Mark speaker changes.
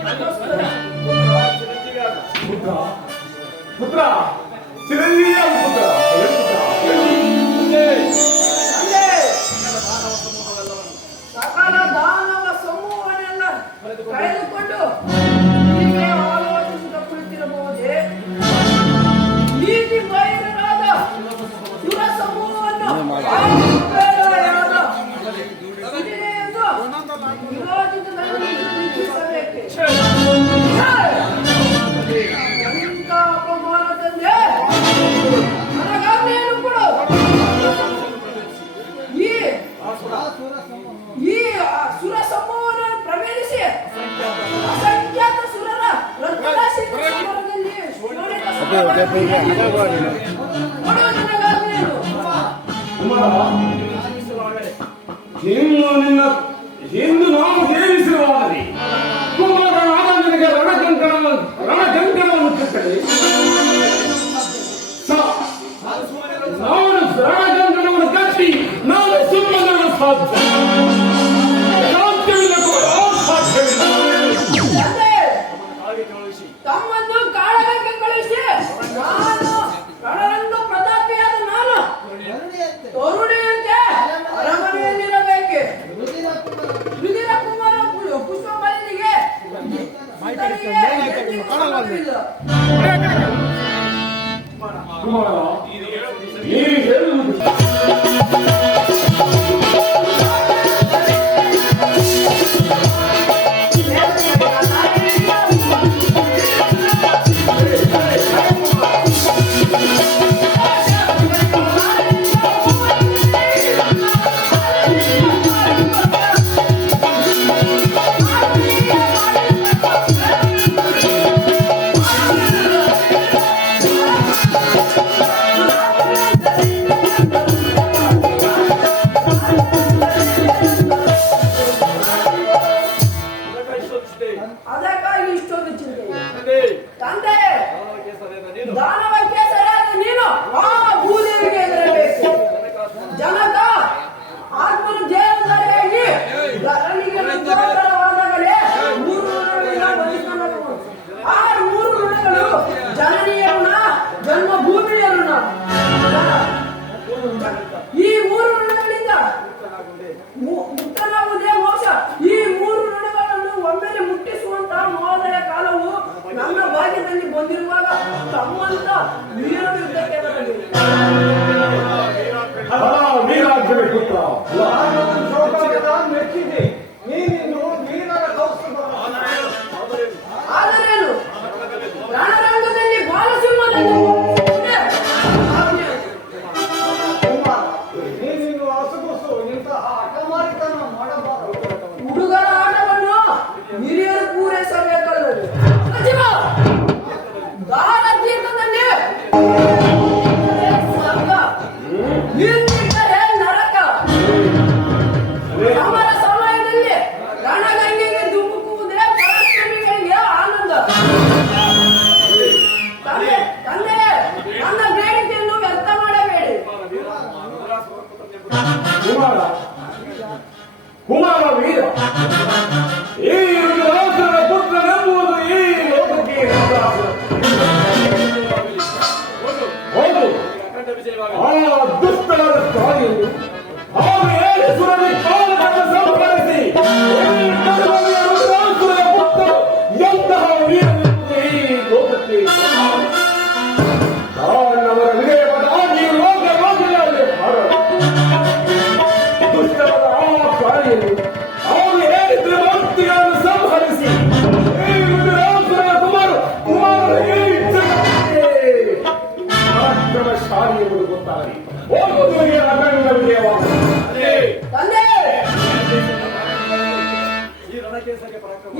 Speaker 1: 얘기 들었어요.
Speaker 2: 얘들아,
Speaker 1: ಸುರ ಪ್ರವೇಶಿಸಿ. ಅಸಂಖ್ಯಾತ ಸುರರ
Speaker 2: ಎಂದು ನಾವು ಸೇವಿಸಿರುವಾಗಲಿ ಕುಮಾರನಾದ ರಣಕಂಕಣ ರಣಕಂಕಣವನ್ನು ಕಟ್ಟಲಿ ನಾನು ರಣಕಂಕಣವನ್ನು ಕಟ್ಟಿ ನಾನು ಸುಮ್ಮನ ಸಾಧ್ಯ 예.
Speaker 1: ತಮ್ಮಂತ ವೀರರು ಯುದ್ಧಕ್ಕೆ ಬರಲಿ
Speaker 2: ವೀರಾಗ್ರಹೇ ಪುತ್ರ. 고마라. 고마라 위라 이 여자들의 복들은 모두 이 어떻게 해서 모두. 모두. ಮಾಡಿದರು ಅವನು ಹೇಳಿದ್ರು ಭಕ್ತಿಯನ್ನು ಸಂಹರಿಸಿ. ಕುಮಾರ ಕುಮಾರ ಶಾಲೆ ಗೊತ್ತಾಗಲಿ. ಓದುವರಿಗೆ ನಗಂಡ ವಿಜಯವಾದ
Speaker 1: ಈ
Speaker 3: ರಣಕೇಸರಿ ಪರಾಕ್ರಮ